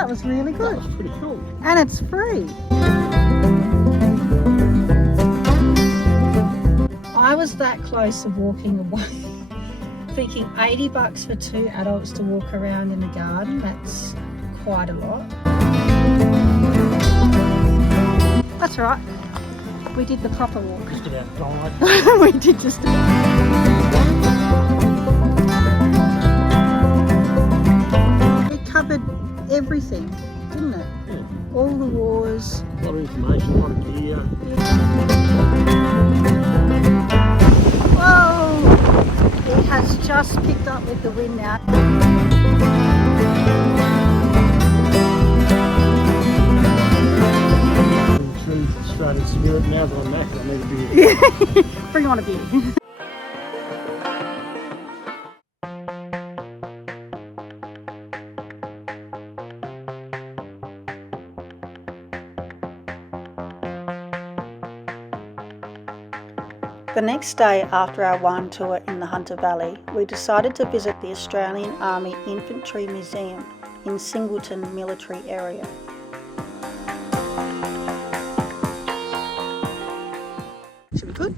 That was really good. That was pretty cool. And it's free. I was that close of walking away, thinking $80 for 2 adults to walk around in the garden. That's quite a lot. That's all right. We did the proper walk. Just about died. We did just It covered everything, didn't it? Yeah. All the wars. A lot of information, a lot of gear. Whoa! It has just picked up with the wind now. True Australian spirit. Now that I'm knackered, I need a beer. Bring on a beer. The next day after our wine tour in the Hunter Valley, we decided to visit the Australian Army Infantry Museum in Singleton Military Area. Should be good.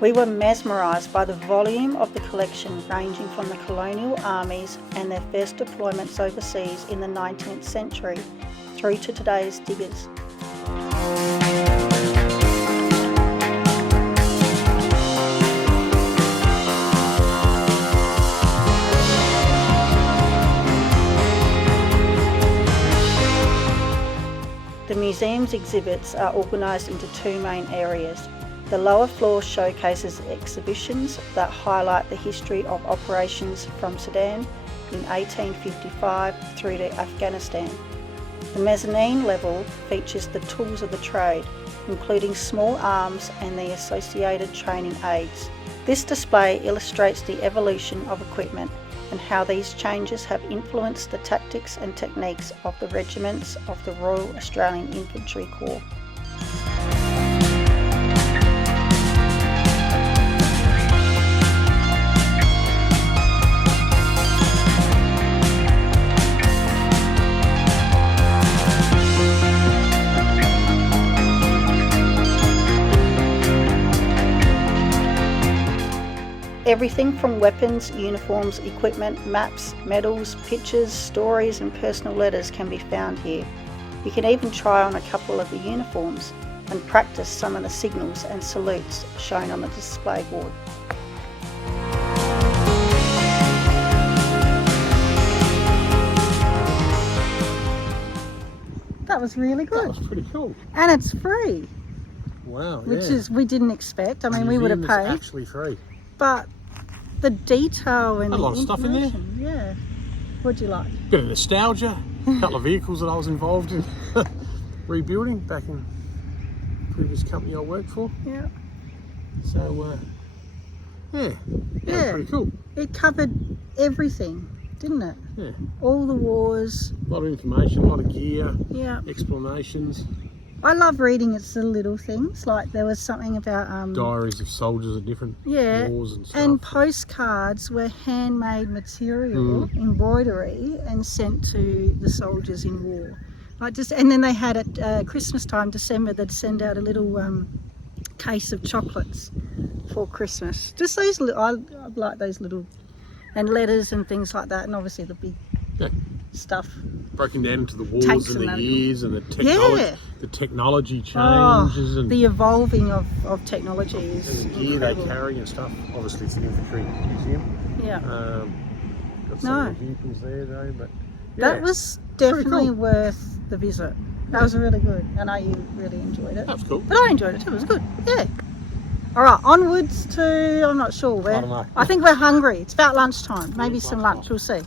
We were mesmerised by the volume of the collection, ranging from the colonial armies and their first deployments overseas in the 19th century through to today's diggers. The museum's exhibits are organised into 2 main areas. The lower floor showcases exhibitions that highlight the history of operations from Sudan in 1855 through to Afghanistan. The mezzanine level features the tools of the trade, including small arms and the associated training aids. This display illustrates the evolution of equipment and how these changes have influenced the tactics and techniques of the regiments of the Royal Australian Infantry Corps. Everything from weapons, uniforms, equipment, maps, medals, pictures, stories and personal letters can be found here. You can even try on a couple of the uniforms and practice some of the signals and salutes shown on the display board. That was really good. That was pretty cool. And it's free. Wow, Which is, we didn't expect. I mean, we would have paid. It's actually free. But the detail and a lot of stuff in there. Yeah. What'd you like? Bit of nostalgia. A couple of vehicles that I was involved in rebuilding back in the previous company I worked for. Yeah. So, yeah, pretty cool. It covered everything, didn't it? Yeah. All the wars. A lot of information, a lot of gear. Yeah. Explanations. I love reading its the little things, like there was something about diaries of soldiers at different wars and stuff. And postcards were handmade material, embroidery, and sent to the soldiers in war. And then they had at Christmas time, December, they'd send out a little case of chocolates for Christmas. Just those little, I like those little, and letters and things like that, and obviously the big stuff. Broken down into the wars Tanks and the and years and the technology, the technology changes and the evolving of technology is and the gear incredible. they carry and stuff. Obviously, it's an infantry museum. Yeah. Got some of the vehicles there though, but that was definitely cool. worth the visit. That was really good. I know you really enjoyed it. That was cool. But I enjoyed it too. It was good. Yeah. All right, onwards to, I'm not sure where. I don't know. I think we're hungry. It's about lunchtime. Maybe some lunch. We'll see.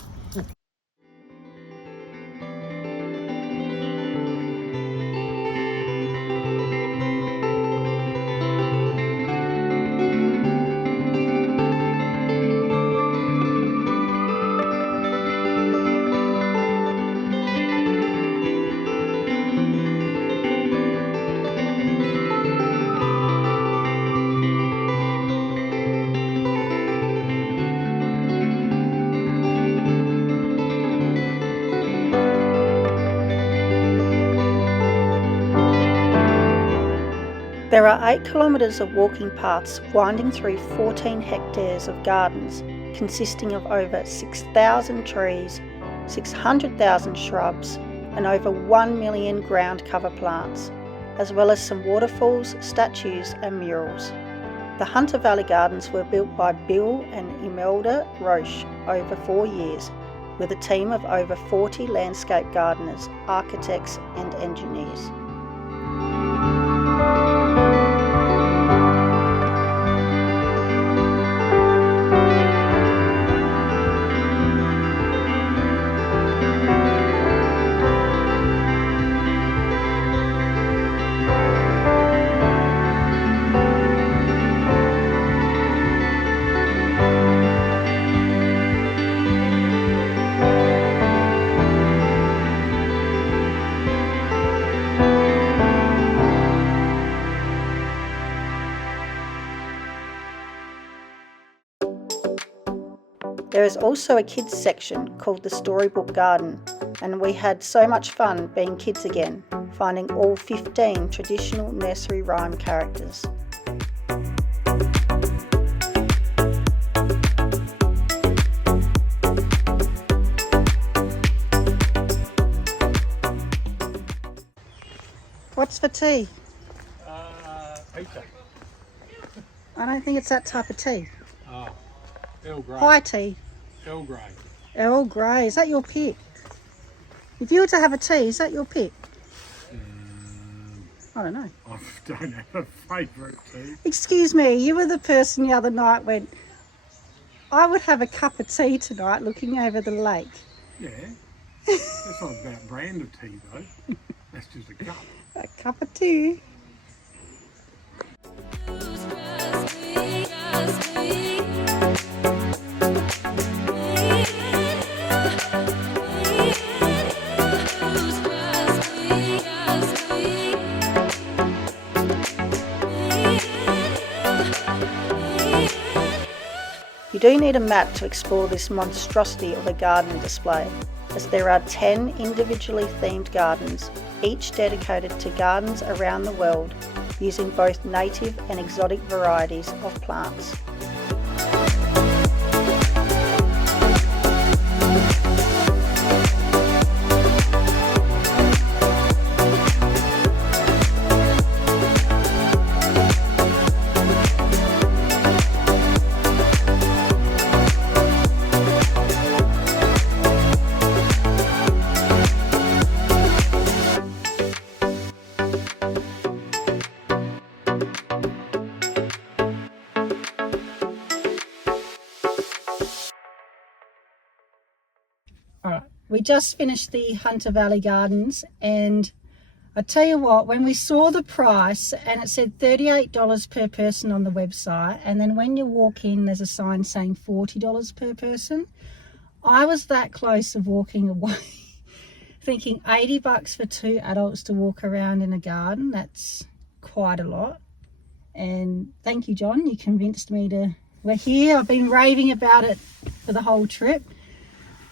There are 8 kilometres of walking paths winding through 14 hectares of gardens consisting of over 6,000 trees, 600,000 shrubs and over 1 million ground cover plants, as well as some waterfalls, statues and murals. The Hunter Valley Gardens were built by Bill and Imelda Roche over 4 years, with a team of over 40 landscape gardeners, architects and engineers. There is also a kids section called the Storybook Garden, and we had so much fun being kids again, finding all 15 traditional nursery rhyme characters. What's for tea? Pizza. I don't think it's that type of tea. Oh, Earl Grey. High tea. Earl Grey. Earl Grey, is that your pick? If you were to have a tea, is that your pick? I don't know. I don't have a favourite tea. Excuse me, you were the person the other night when I would have a cup of tea tonight looking over the lake. Yeah. That's not about brand of tea though. That's just a cup. A cup of tea. You do need a map to explore this monstrosity of a garden display, as there are 10 individually themed gardens, each dedicated to gardens around the world, using both native and exotic varieties of plants. Alright, we just finished the Hunter Valley Gardens, and I tell you what, when we saw the price and it said $38 per person on the website, and then when you walk in there's a sign saying $40 per person, I was that close of walking away thinking $80 for 2 adults to walk around in a garden, that's quite a lot. And thank you, John, you convinced me to, we're here, I've been raving about it for the whole trip.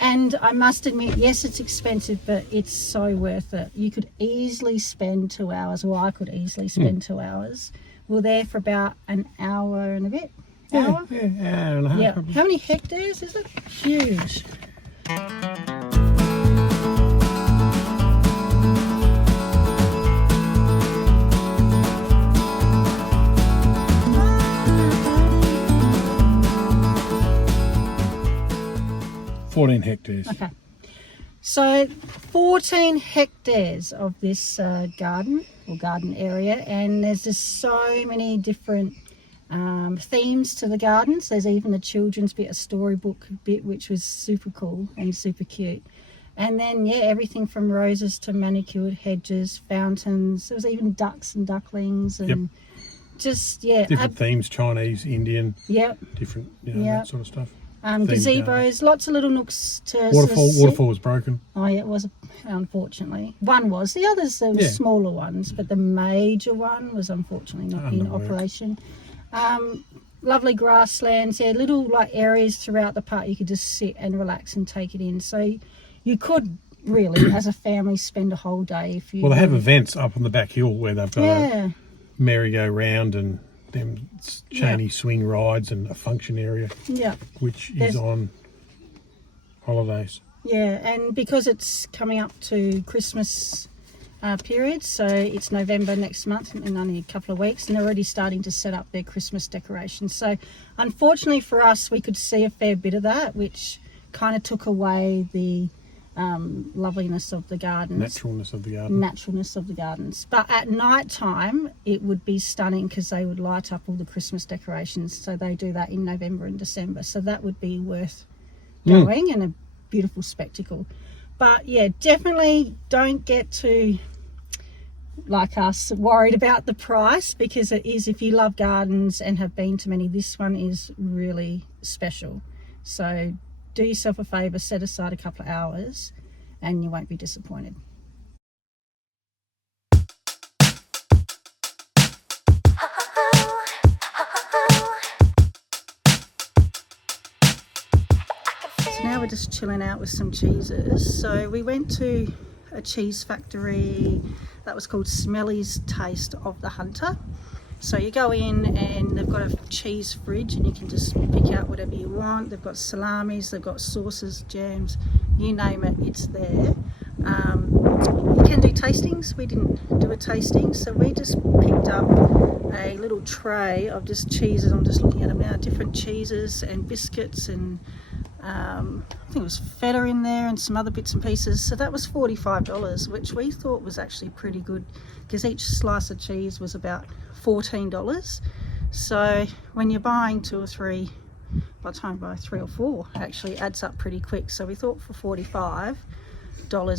And I must admit, yes, it's expensive, but it's so worth it. You could easily spend 2 hours, or I could easily spend 2 hours. We're there for about an hour and a bit. Hour? Yeah, hour and a half. Yeah. Probably. How many hectares is it? Huge. Hectares. Okay. So 14 hectares of this garden or garden area, and there's just so many different themes to the gardens. There's even a children's bit, a storybook bit, which was super cool and super cute. And then, yeah, everything from roses to manicured hedges, fountains. There was even ducks and ducklings and just, yeah. Different themes, Chinese, Indian. Yep. Different, you know, that sort of stuff. Gazebos, lots of little nooks to waterfall was broken. Oh yeah, it was, unfortunately. One was. The others were smaller ones, but the major one was unfortunately not in operation. Lovely grasslands, little like areas throughout the park you could just sit and relax and take it in. So you could really, as a family, spend a whole day if you. Well, they have events up on the back hill where they've got merry-go-round and them chainy swing rides and a function area, Yeah. which is on holidays. Yeah, and because it's coming up to Christmas period, so it's November next month in only a couple of weeks, and they're already starting to set up their Christmas decorations. So unfortunately for us, we could see a fair bit of that, which kind of took away the loveliness of the gardens. Naturalness of the gardens. But at night time, it would be stunning because they would light up all the Christmas decorations. So they do that in November and December. So that would be worth going and a beautiful spectacle. But yeah, definitely don't get too, like us, worried about the price, because it is, if you love gardens and have been to many, this one is really special. So do yourself a favour, set aside a couple of hours and you won't be disappointed. So now we're just chilling out with some cheeses. So we went to a cheese factory that was called Smelly's Taste of the Hunter. So you go in and they've got a cheese fridge and you can just pick out whatever you want. They've got salamis, they've got sauces, jams, you name it, it's there. You can do tastings. We didn't do a tasting, so we just picked up a little tray of just cheeses. I'm just looking at them now, different cheeses and biscuits, and I think it was feta in there and some other bits and pieces. So that was $45, which we thought was actually pretty good, because each slice of cheese was about $14. So when you're buying 2 or 3, by the time you buy 3 or 4, actually adds up pretty quick. So we thought for $45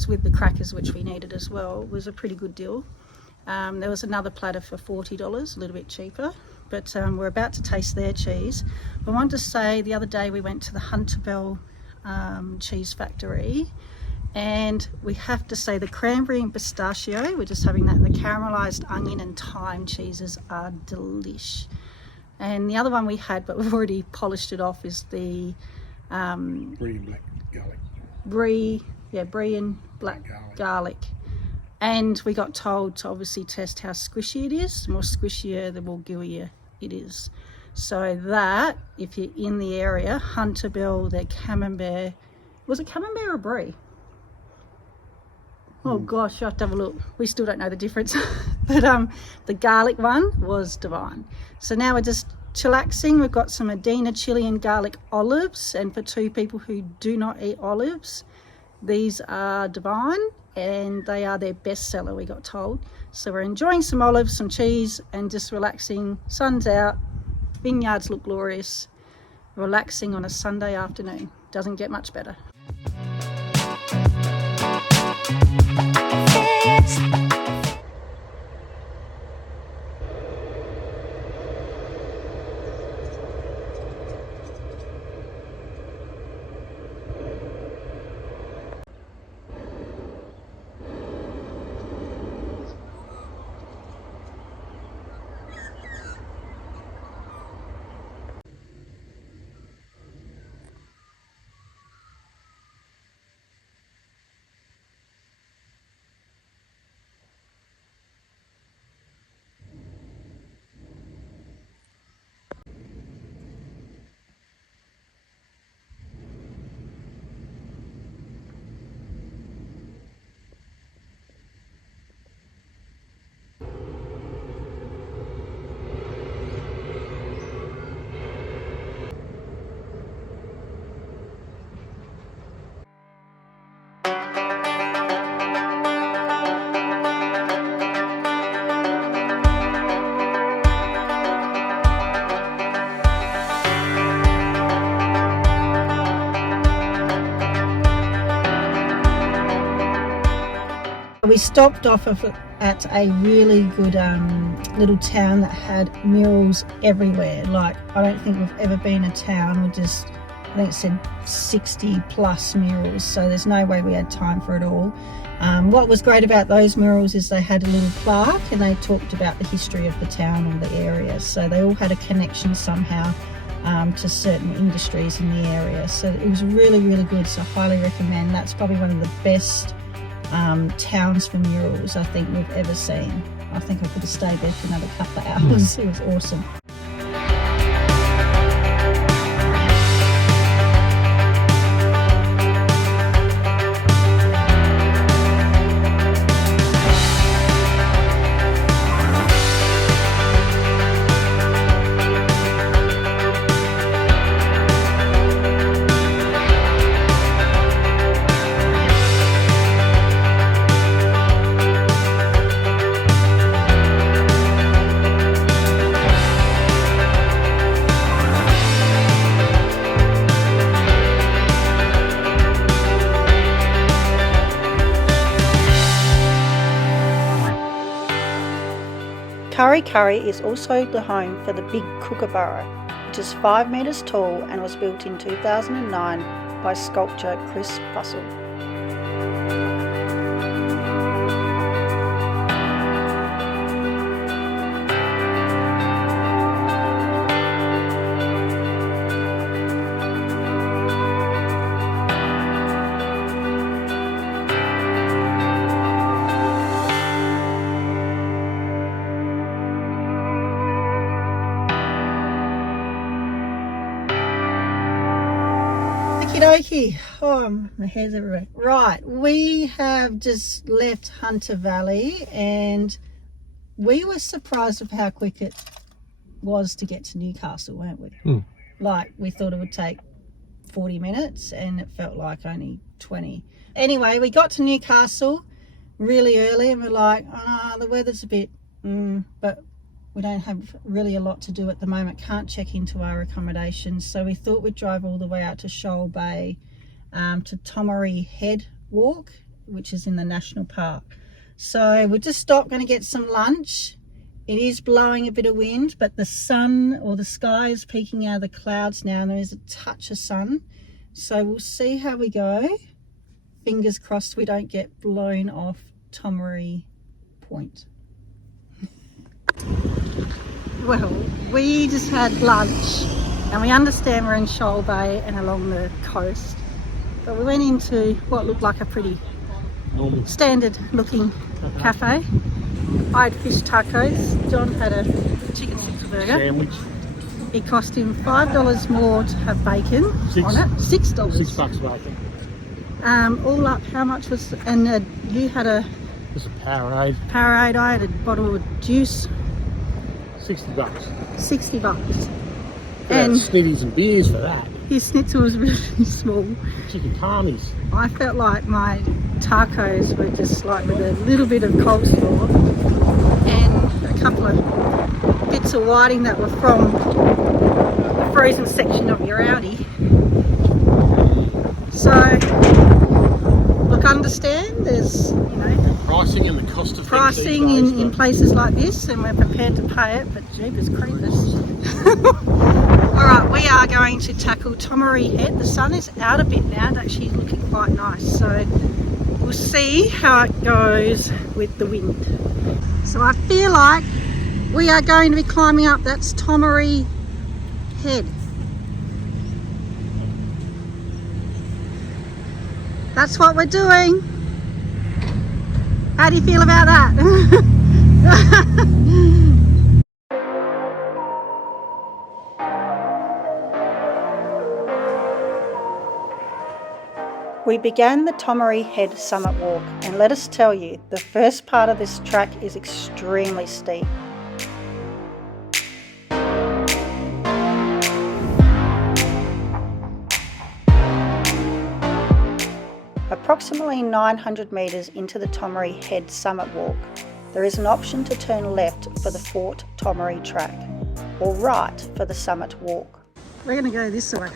with the crackers, which we needed as well, was a pretty good deal. There was another platter for $40, a little bit cheaper, but we're about to taste their cheese. I wanted to say, the other day we went to the Hunterbell cheese factory, and we have to say the cranberry and pistachio, we're just having that, and the caramelised onion and thyme cheeses are delish. And the other one we had, but we've already polished it off, is the Brie and black garlic. Brie and black garlic. And we got told to obviously test how squishy it is. The more squishier, the more gooier it is. So that, if you're in the area, Hunterbell, their camembert, was it camembert or brie? Oh gosh, I have to have a look. We still don't know the difference. But the garlic one was divine. So now we're just chillaxing. We've got some Medina chili and garlic olives, and for 2 people who do not eat olives, these are divine, and they are their best seller, we got told. So we're enjoying some olives, some cheese, and just relaxing. Sun's out, vineyards look glorious, relaxing on a Sunday afternoon. Doesn't get much better. We stopped off at a really good little town that had murals everywhere. Like, I don't think we've ever been a town with just, I think it said 60 plus murals, so there's no way we had time for it all. What was great about those murals is they had a little plaque and they talked about the history of the town or the area, so they all had a connection somehow to certain industries in the area. So it was really, really good, so I highly recommend. That's probably one of the best towns for murals I think we've ever seen. I think I could have stayed there for another couple of hours. It was awesome. Kurri Kurri is also the home for the Big Kookaburra, which is 5 metres tall and was built in 2009 by sculptor Chris Fussell. Okie, oh, my hair's everywhere. Right, we have just left Hunter Valley and we were surprised with how quick it was to get to Newcastle, weren't we? Like, we thought it would take 40 minutes and it felt like only 20. Anyway, we got to Newcastle really early and we're like, the weather's a bit, but we don't have really a lot to do at the moment, can't check into our accommodations, so we thought we'd drive all the way out to Shoal Bay to Tomaree Head Walk, which is in the national park. So we just stopped, going to get some lunch. It is blowing a bit of wind, but the sun or the sky is peeking out of the clouds now and there is a touch of sun, so we'll see how we go. Fingers crossed we don't get blown off Tomaree Point. Well, we just had lunch and we understand we're in Shoal Bay and along the coast, but we went into what looked like a pretty standard looking cafe. I had fish tacos, John had a chicken six burger Sandwich. It cost him $5 more to have bacon on it. $6. $6 bacon. All up, how much was, and you had a Just a Powerade. Powerade, I had a bottle of juice. $60. $60. And snitties and beers for that. His schnitzel was really small. Chicken parmies. I felt like my tacos were just like with a little bit of coleslaw and a couple of bits of whiting that were from the frozen section of your Audi. So, look, understand there's, pricing and the cost of pricing in places like this, and we're prepared to pay it, but jeepers creepers. Alright, we are going to tackle Tomaree Head. The sun is out a bit now, it's actually looking quite nice, so we'll see how it goes with the wind. So I feel like we are going to be climbing up, that's Tomaree Head. That's what we're doing. How do you feel about that? We began the Tomaree Head Summit Walk, and let us tell you, the first part of this track is extremely steep. Approximately 900 metres into the Tomaree Head Summit Walk, there is an option to turn left for the Fort Tomaree track, or right for the Summit Walk. We're going to go this way.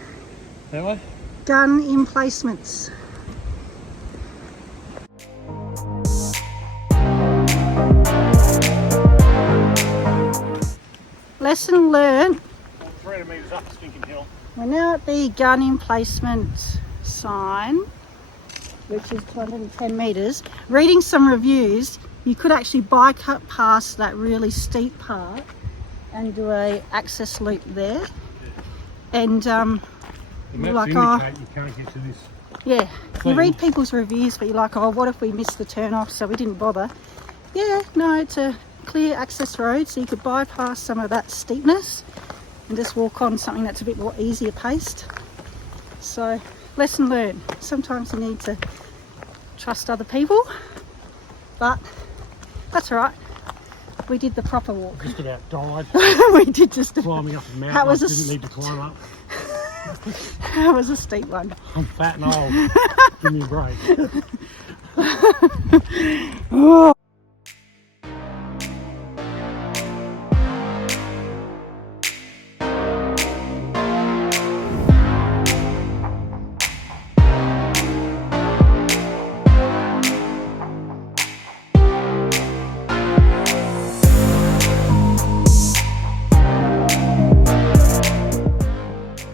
That way? Gun emplacements. Lesson learned. 300 metres up the stinking hill. We're now at the gun emplacement sign, which is 210 metres. Reading some reviews, you could actually bike up past that really steep part and do a access loop there. And you're like, oh, you can't get to this. Yeah, you read people's reviews, but you're like, oh, what if we missed the turn off, so we didn't bother. Yeah, no, it's a clear access road, so you could bypass some of that steepness and just walk on something that's a bit more easier paced. So, lesson learned. Sometimes you need to trust other people, but that's all right. We did the proper walk. Just about died. We did just climbing up a mountain. That was I didn't need to climb up. That was a steep one. I'm fat and old. Give me a break. Oh.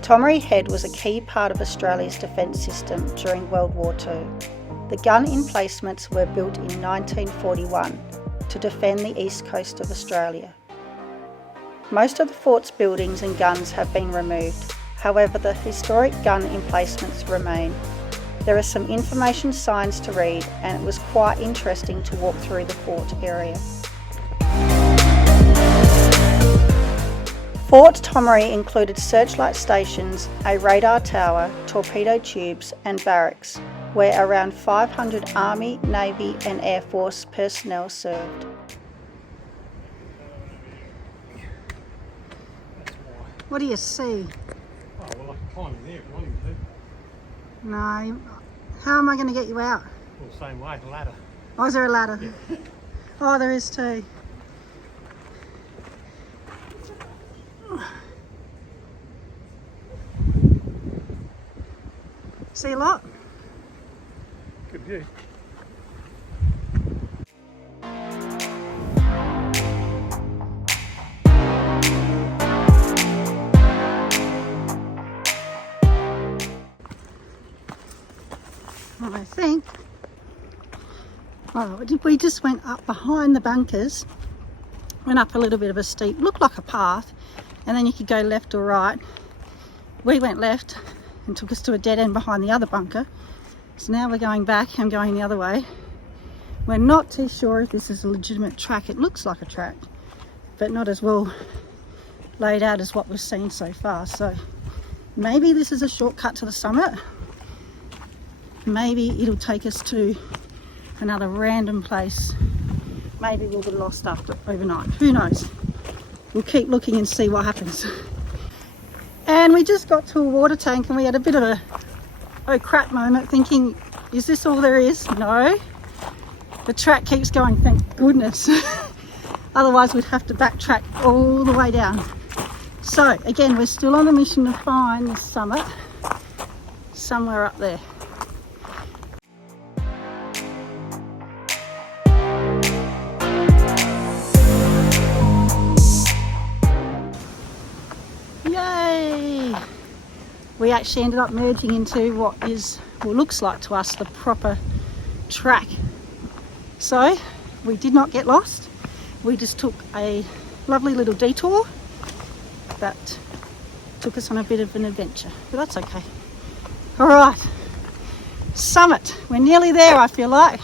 Tomaree Head was a key part of Australia's defence system during World War II. The gun emplacements were built in 1941 to defend the east coast of Australia. Most of the fort's buildings and guns have been removed, however the historic gun emplacements remain. There are some information signs to read, and it was quite interesting to walk through the fort area. Fort Tomaree included searchlight stations, a radar tower, torpedo tubes and barracks, where around 500 Army, Navy and Air Force personnel served. What do you see? Oh, well, I can climb in there if you want him to. No. How am I going to get you out? Well, same way, the ladder. Oh, is there a ladder? Yeah. Oh, there is too. See a lot? Good view. I think. Oh, we just went up behind the bunkers, went up a little bit of a steep, looked like a path, and then you could go left or right. We went left and took us to a dead end behind the other bunker. So now we're going back. I'm going the other way. We're not too sure if this is a legitimate track. It looks like a track, but not as well laid out as what we've seen so far. So maybe this is a shortcut to the summit. Maybe it'll take us to another random place. Maybe we'll be lost after overnight. Who knows? We'll keep looking and see what happens. And we just got to a water tank and we had a bit of a oh crap moment, thinking, is this all there is? No. The track keeps going, thank goodness. Otherwise we'd have to backtrack all the way down. So again, we're still on a mission to find the summit somewhere up there. Yay! We actually ended up merging into what is, or looks like to us, the proper track. So we did not get lost. We just took a lovely little detour that took us on a bit of an adventure, but that's okay. All right, summit. We're nearly there, I feel like.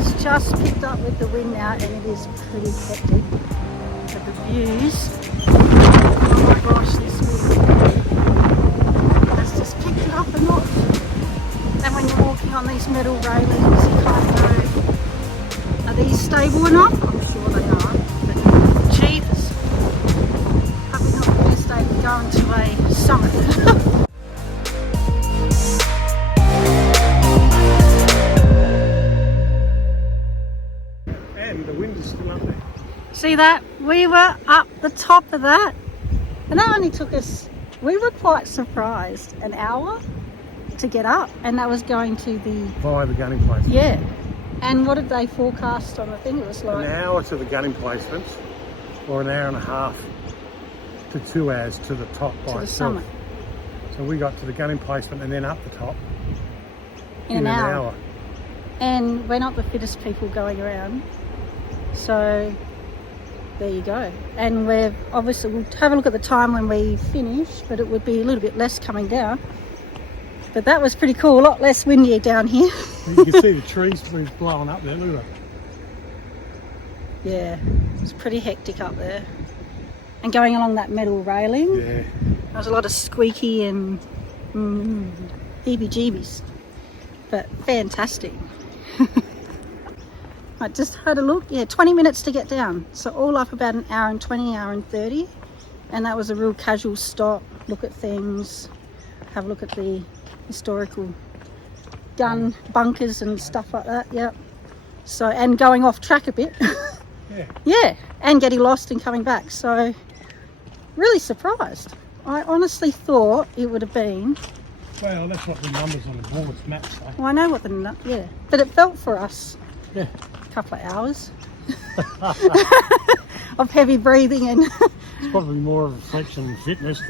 It's just picked up with the wind now and it is pretty hectic. But the views, oh my gosh, this wind has just picked it up a notch. And when you're walking on these metal railings, you kind of know, are these stable enough? I'm sure they are, but jeepers, probably not the best day to go into a summit. And the wind is still up there. See that? We were up the top of that, and that only took us, we were quite surprised, an hour to get up, and that was going to the... Via the gun emplacement. Yeah. And what did they forecast on the thing? It was like... An hour to the gun emplacements, or an hour and a half to 2 hours to the top by to the itself. summit. So we got to the gun emplacement and then up the top In an hour. And we're not the fittest people going around. So there you go. And we've obviously, we'll have a look at the time when we finish, but it would be a little bit less coming down. But that was pretty cool, a lot less windy down here. You can see the trees blowing up there, look at that. Yeah, it's pretty hectic up there. And going along that metal railing, Yeah. there was a lot of squeaky and heebie-jeebies, but fantastic. I just had a look, yeah, 20 minutes to get down. So all up about an hour and 20, hour and 30. And that was a real casual stop, look at things, have a look at the historical gun bunkers and stuff like that, yeah. So, and going off track a bit. Yeah. Yeah, and getting lost and coming back. So, really surprised. I honestly thought it would have been... Well, that's what the numbers on the boards map say. Well, I know what the... Yeah, but it felt for us Yeah. a couple of hours of heavy breathing and It's probably more of a reflection and fitness.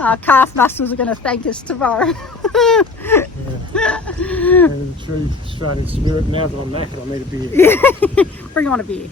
our calf muscles are going to thank us tomorrow. Yeah. And the true Australian spirit. Now that I'm knackered, I need a beer. Bring on a beer.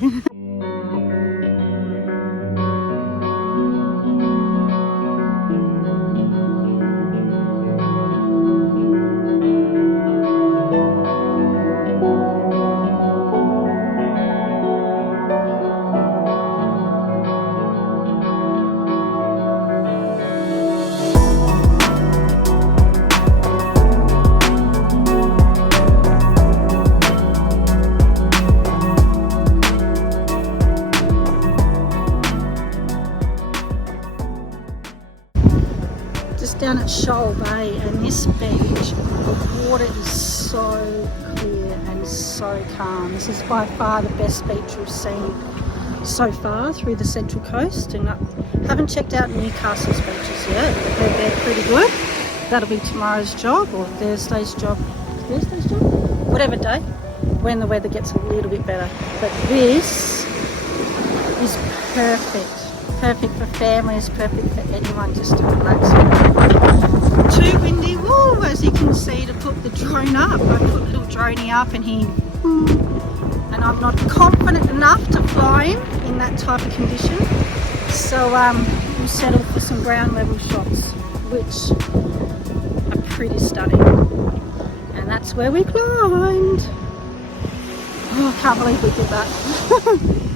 Down at Shoal Bay, and this beach, the water is so clear and so calm. This is by far the best beach we've seen so far through the Central Coast, and I haven't checked out Newcastle's beaches yet, but they're pretty good. That'll be tomorrow's job, or Thursday's job, whatever day, when the weather gets a little bit better. But this is perfect. Perfect for families, perfect for anyone just to relax. Too windy, woo, as you can see, to put the drone up. I put little droney up and and I'm not confident enough to fly him in that type of condition. So we'll settle for some ground level shots, which are pretty stunning. And that's where we climbed. Oh, I can't believe we did that.